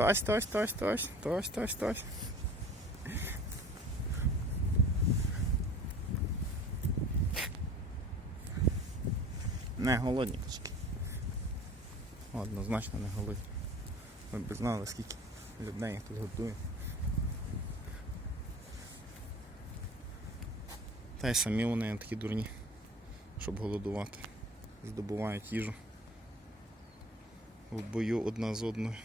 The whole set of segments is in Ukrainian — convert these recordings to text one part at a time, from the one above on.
Тось, тось, тось, тось, тось, тось, тось. Не голодні качки. Однозначно не голодні. Ви б знали, скільки людей їх тут готує. Та й самі вони такі дурні, щоб голодувати. Здобувають їжу в бою одна з одною.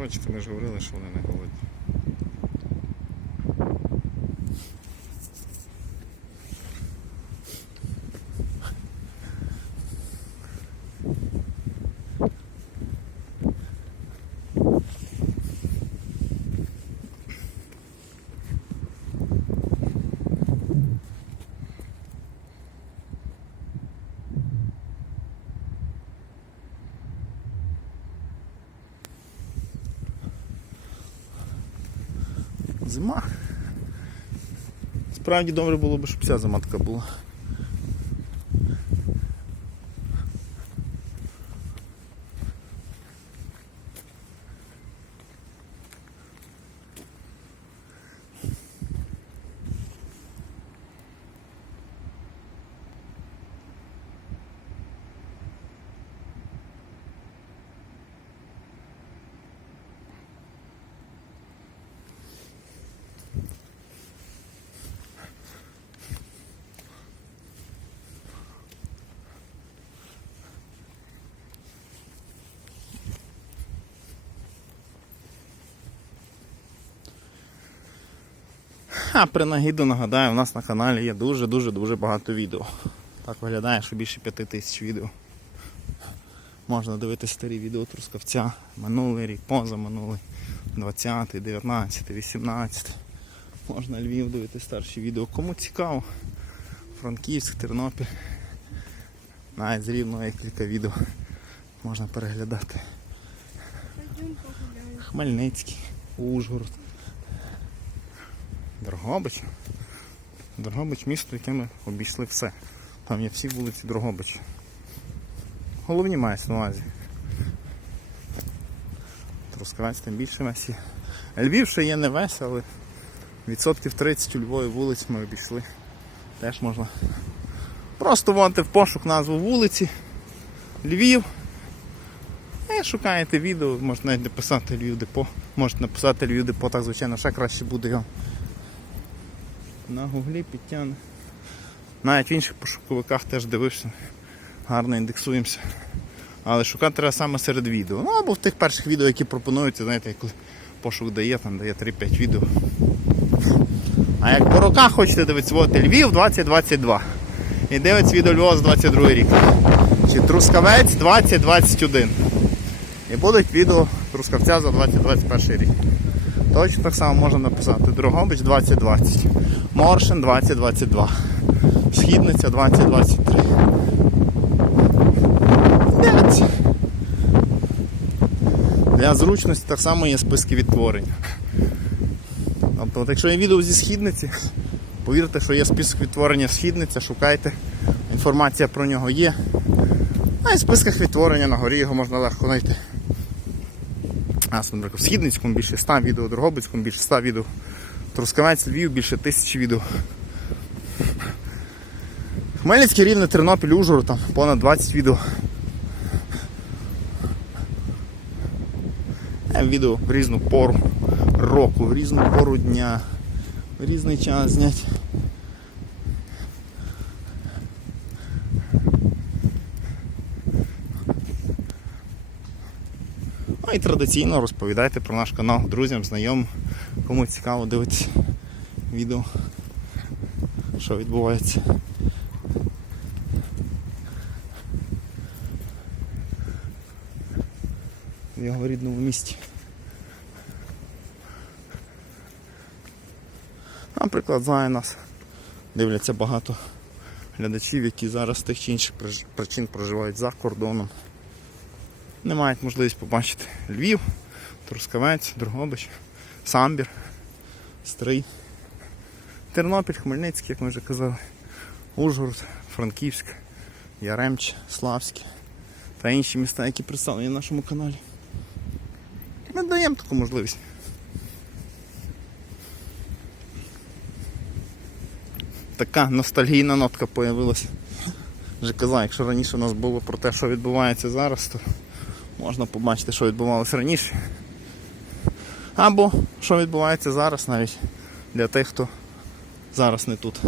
Бачите, ми ж говорили, що вони не голодні. Зима. Справді добре було б, щоб ця зима така була. А принагіду нагадаю, у нас на каналі є дуже-дуже-дуже багато відео. Так виглядає, що більше п'яти тисяч відео. Можна дивитися старі відео Трускавця, минулий рік, позаминулий, 20, 19, 18. Можна Львів дивитися старші відео. Кому цікаво, Франківськ, Тернопіль. Навіть з рівного є кілька відео можна переглядати. Хмельницький, Ужгород. Дрогобич. Дрогобич місто, яке ми обійшли все. Там є всі вулиці Дрогобича. Головні мається на увазі. Трускавець тим більше весь є. Львів ще є не весь, але відсотків 30 у Львові вулиць ми обійшли. Теж можна. Просто вводити в пошук назву вулиці. Львів. І шукаєте відео, можете навіть написати Львів депо. Можете написати Львів депо, так звичайно, ще краще буде його. На гуглі підтягне. Навіть в інших пошуковиках теж дивишся. Гарно індексуємося. Але шукати треба саме серед відео. Ну або в тих перших відео, які пропонуються, знаєте, коли пошук дає, там дає 3-5 відео. А як по роках хочете дивитися, от Львів 2022. І дивиться відео Львова з 22 рік. Чи Трускавець 2021. І будуть відео Трускавця за 2021 рік. Точно так само можна написати Дрогобич 2020, Моршин 2022, Східниця 2023. Для зручності так само є списки відтворення. Тобто, якщо є відео зі східниці, повірте, що є список відтворення східниця, шукайте, інформація про нього є. А і в списках відтворення на горі його можна легко знайти. А, наприклад, в Східницькому більше 100 відео, в Дрогобицькому більше 100 відео, Трускавець, Львів більше тисячі відео. Хмельницький рівне, Тернопіль, Ужгород, там понад 20 відео. Е, Відео в різну пору, року, в різну пору дня, в різний час зняти. Ну і традиційно розповідайте про наш канал друзям, знайомим, кому цікаво дивитися відео, що відбувається. В його рідному місті. Наприклад, знає нас, дивляться багато глядачів, які зараз з тих чи інших причин проживають за кордоном. Не мають можливість побачити Львів, Трускавець, Другобич, Самбір, Стрий, Тернопіль, Хмельницький, як ми вже казали, Ужгород, Франківськ, Яремч, Славське та інші міста, які представлені на нашому каналі. Ми даємо таку можливість. Така ностальгійна нотка появилася. Вже казав, якщо раніше у нас було про те, що відбувається зараз, то можна побачити, що відбувалося раніше. Або що відбувається зараз навіть для тих, хто зараз не тут.